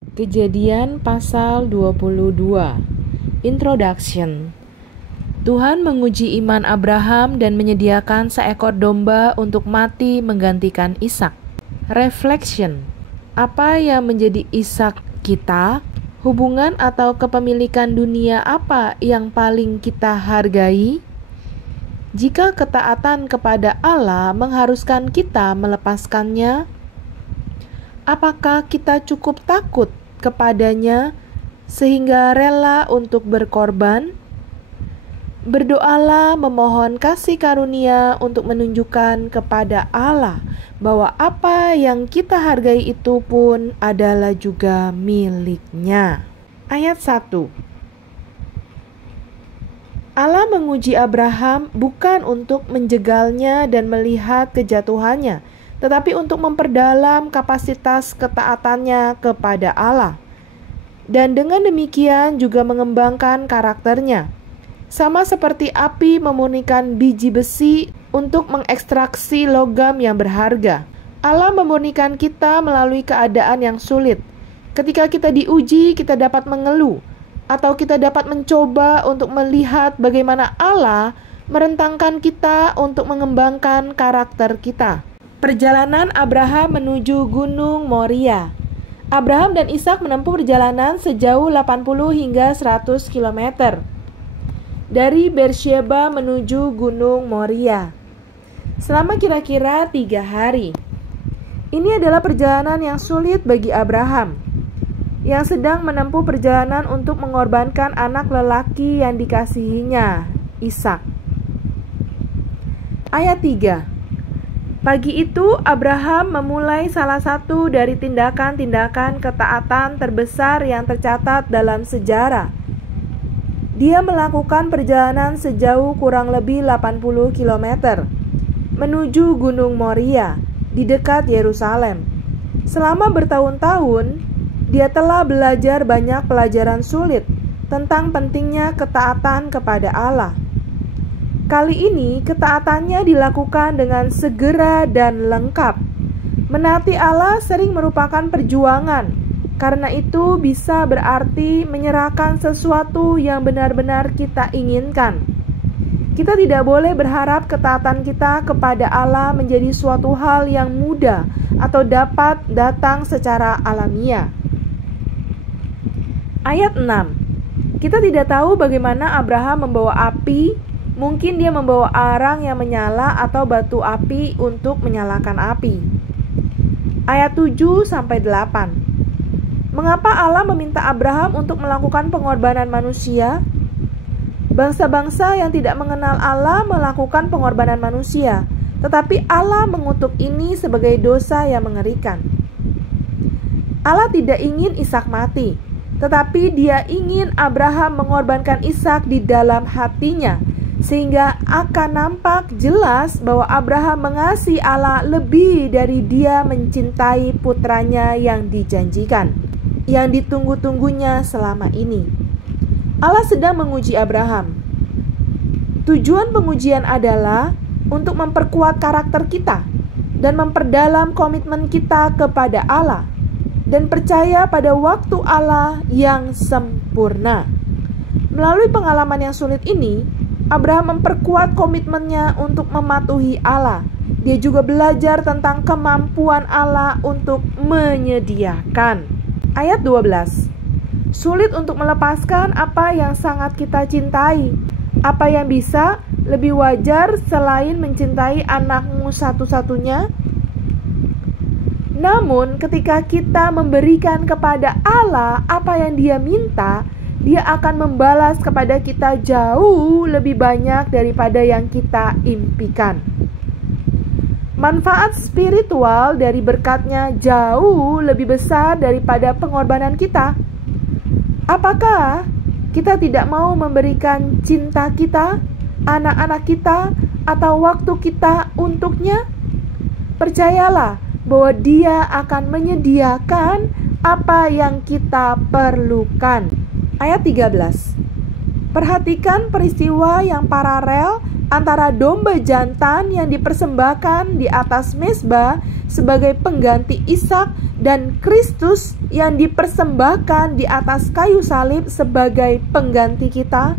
Kejadian pasal 22. Introduction. Tuhan menguji iman Abraham dan menyediakan seekor domba untuk mati menggantikan Ishak. Reflection. Apa yang menjadi Ishak kita? Hubungan atau kepemilikan dunia apa yang paling kita hargai? Jika ketaatan kepada Allah mengharuskan kita melepaskannya, apakah kita cukup takut kepadanya sehingga rela untuk berkorban? Berdoalah memohon kasih karunia untuk menunjukkan kepada Allah bahwa apa yang kita hargai itu pun adalah juga miliknya. Ayat 1. Allah menguji Abraham bukan untuk menjegalnya dan melihat kejatuhannya, tetapi untuk memperdalam kapasitas ketaatannya kepada Allah. Dan dengan demikian juga mengembangkan karakternya. Sama seperti api memurnikan biji besi untuk mengekstraksi logam yang berharga. Allah memurnikan kita melalui keadaan yang sulit. Ketika kita diuji, kita dapat mengeluh, atau kita dapat mencoba untuk melihat bagaimana Allah merentangkan kita untuk mengembangkan karakter kita. Perjalanan Abraham menuju Gunung Moria. Abraham dan Ishak menempuh perjalanan sejauh 80 hingga 100 km. Dari Beersheba menuju Gunung Moria. Selama kira-kira 3 hari. Ini adalah perjalanan yang sulit bagi Abraham, yang sedang menempuh perjalanan untuk mengorbankan anak lelaki yang dikasihinya, Ishak. Ayat 3. Pagi itu Abraham memulai salah satu dari tindakan-tindakan ketaatan terbesar yang tercatat dalam sejarah. Dia melakukan perjalanan sejauh kurang lebih 80 km menuju Gunung Moria di dekat Yerusalem. Selama bertahun-tahun, dia telah belajar banyak pelajaran sulit tentang pentingnya ketaatan kepada Allah. Kali ini ketaatannya dilakukan dengan segera dan lengkap. Menaati Allah sering merupakan perjuangan, karena itu bisa berarti menyerahkan sesuatu yang benar-benar kita inginkan. Kita tidak boleh berharap ketaatan kita kepada Allah menjadi suatu hal yang mudah atau dapat datang secara alamiah. Ayat 6. Kita tidak tahu bagaimana Abraham membawa api. Mungkin dia membawa arang yang menyala atau batu api untuk menyalakan api. Ayat 7-8. Mengapa Allah meminta Abraham untuk melakukan pengorbanan manusia? Bangsa-bangsa yang tidak mengenal Allah melakukan pengorbanan manusia, tetapi Allah mengutuk ini sebagai dosa yang mengerikan. Allah tidak ingin Ishak mati, tetapi Dia ingin Abraham mengorbankan Ishak di dalam hatinya, sehingga akan nampak jelas bahwa Abraham mengasihi Allah lebih dari dia mencintai putranya yang dijanjikan, yang ditunggu-tunggunya selama ini. Allah sedang menguji Abraham. Tujuan pengujian adalah untuk memperkuat karakter kita dan memperdalam komitmen kita kepada Allah dan percaya pada waktu Allah yang sempurna. Melalui pengalaman yang sulit ini, Abraham memperkuat komitmennya untuk mematuhi Allah. Dia juga belajar tentang kemampuan Allah untuk menyediakan. Ayat 12. Sulit untuk melepaskan apa yang sangat kita cintai. Apa yang bisa lebih wajar selain mencintai anakmu satu-satunya? Namun ketika kita memberikan kepada Allah apa yang Dia minta, Dia akan membalas kepada kita jauh lebih banyak daripada yang kita impikan. Manfaat spiritual dari berkat-Nya jauh lebih besar daripada pengorbanan kita. Apakah kita tidak mau memberikan cinta kita, anak-anak kita, atau waktu kita untuk-Nya? Percayalah bahwa Dia akan menyediakan apa yang kita perlukan. Ayat 13. Perhatikan peristiwa yang paralel antara domba jantan yang dipersembahkan di atas mezbah sebagai pengganti Ishak dan Kristus yang dipersembahkan di atas kayu salib sebagai pengganti kita?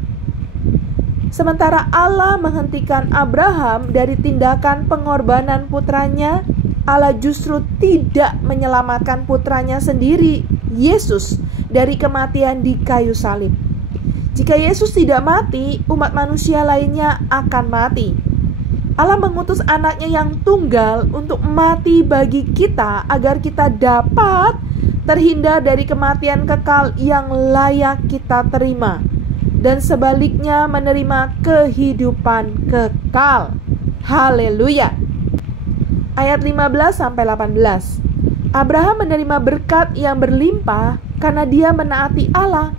Sementara Allah menghentikan Abraham dari tindakan pengorbanan putranya, Allah justru tidak menyelamatkan putranya sendiri, Yesus, dari kematian di kayu salib. Jika Yesus tidak mati, umat manusia lainnya akan mati. Allah mengutus anaknya yang tunggal untuk mati bagi kita agar kita dapat terhindar dari kematian kekal yang layak kita terima, dan sebaliknya menerima kehidupan kekal. Haleluya. Ayat 15-18. Abraham menerima berkat yang berlimpah karena dia menaati Allah.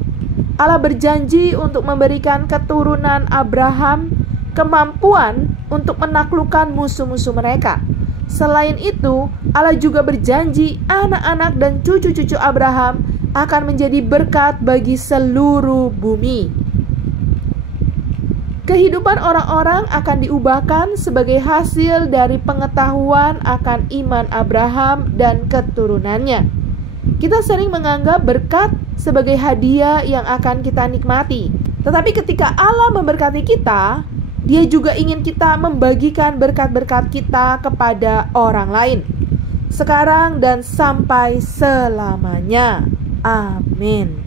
Allah berjanji untuk memberikan keturunan Abraham kemampuan untuk menaklukkan musuh-musuh mereka. Selain itu, Allah juga berjanji anak-anak dan cucu-cucu Abraham akan menjadi berkat bagi seluruh bumi. Kehidupan orang-orang akan diubahkan sebagai hasil dari pengetahuan akan iman Abraham dan keturunannya. Kita sering menganggap berkat sebagai hadiah yang akan kita nikmati. Tetapi ketika Allah memberkati kita, Dia juga ingin kita membagikan berkat-berkat kita kepada orang lain, sekarang dan sampai selamanya. Amin.